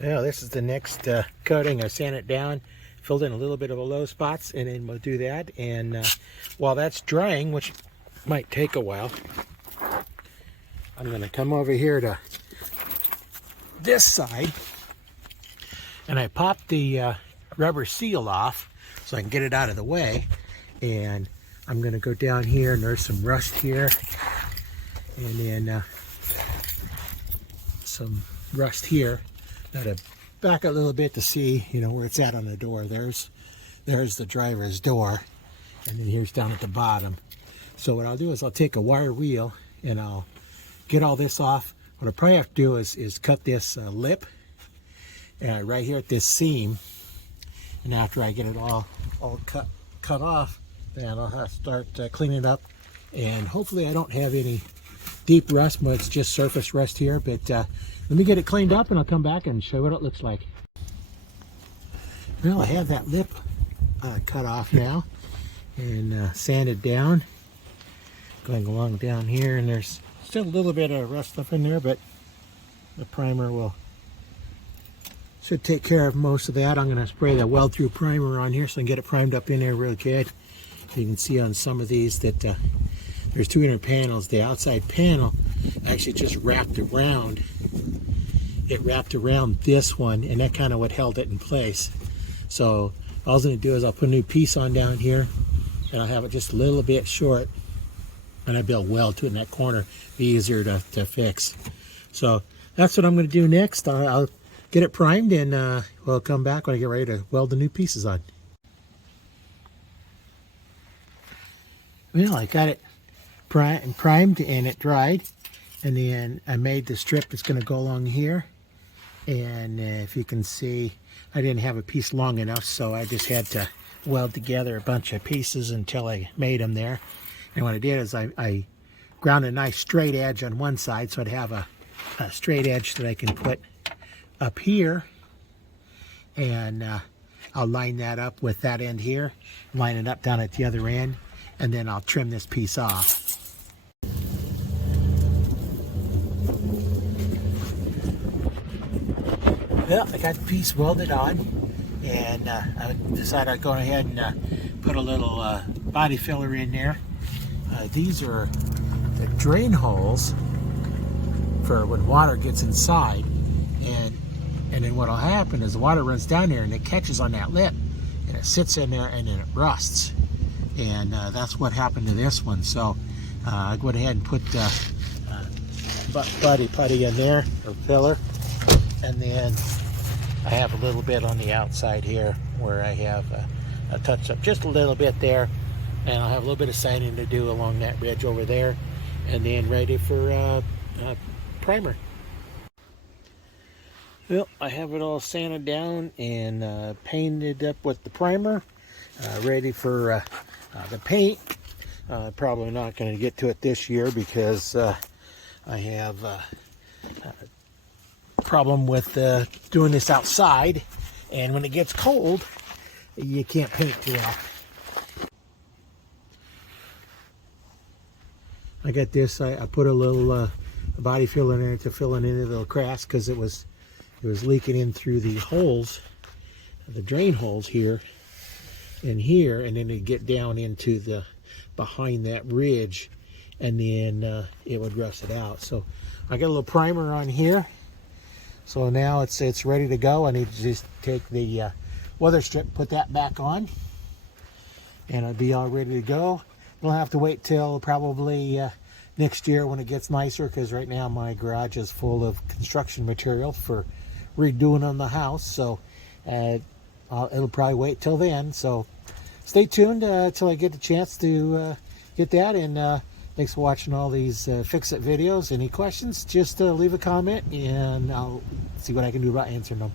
Well, this is the next coating. I sand it down, filled in a little bit of the low spots, and then we'll do that. And while that's drying, which might take a while, I'm going to come over here to this side, and I popped the rubber seal off so I can get it out of the way. And I'm going to go down here, and there's some rust here, and then some rust here. Gotta back a little bit to see, where it's at on the door. There's the driver's door, and then here's down at the bottom. So what I'll do is I'll take a wire wheel and I'll get all this off. What I probably have to do is cut this lip right here at this seam, and after I get it all cut off, then I'll have to start cleaning it up. And hopefully I don't have any deep rust, but it's just surface rust here. But let me get it cleaned up and I'll come back and show you what it looks like. Well, I have that lip cut off now and sanded down. Going along down here, and there's still a little bit of rust up in there, but the primer should take care of most of that. I'm going to spray the weld through primer on here so I can get it primed up in there real good. You can see on some of these that there's two inner panels. The outside panel actually just wrapped around. It wrapped around this one, and that kind of what held it in place. So all I'm going to do is I'll put a new piece on down here, and I'll have it just a little bit short, and I'll be able to weld to it in that corner. Be easier to fix. So that's what I'm going to do next. I'll get it primed, and we'll come back when I get ready to weld the new pieces on. Well, I got it primed and it dried, and then I made the strip that's going to go along here. And if you can see, I didn't have a piece long enough, so I just had to weld together a bunch of pieces until I made them there. And what I did is I ground a nice straight edge on one side, so I'd have a straight edge that I can put up here, and I'll line that up with that end here, line it up down at the other end, and then I'll trim this piece off. Well, I got the piece welded on, and I decided I'd go ahead and put a little body filler in there. These are the drain holes for when water gets inside, and then what'll happen is the water runs down there and it catches on that lip, and it sits in there and then it rusts. And that's what happened to this one. So I went ahead and put buddy putty in there, or filler, and then I have a little bit on the outside here where I have a touch up just a little bit there, and I'll have a little bit of sanding to do along that ridge over there, and then ready for primer. Well, I have it all sanded down and painted up with the primer, ready for the paint. Probably not going to get to it this year because I have a problem with doing this outside, and when it gets cold you can't paint too well. I got this, I put a little body filler in there to fill in any little cracks because it was leaking in through the holes, the drain holes here and here, and then it'd get down into the behind that ridge, and then it would rust it out. So I got a little primer on here, so now it's ready to go. I need to just take the weather strip, put that back on, and it'll be all ready to go. We'll have to wait till probably next year when it gets nicer, because right now my garage is full of construction material for redoing on the house. So it'll probably wait till then. So stay tuned till I get the chance to get that. And thanks for watching all these fix-it videos. Any questions, just leave a comment and I'll see what I can do about answering them.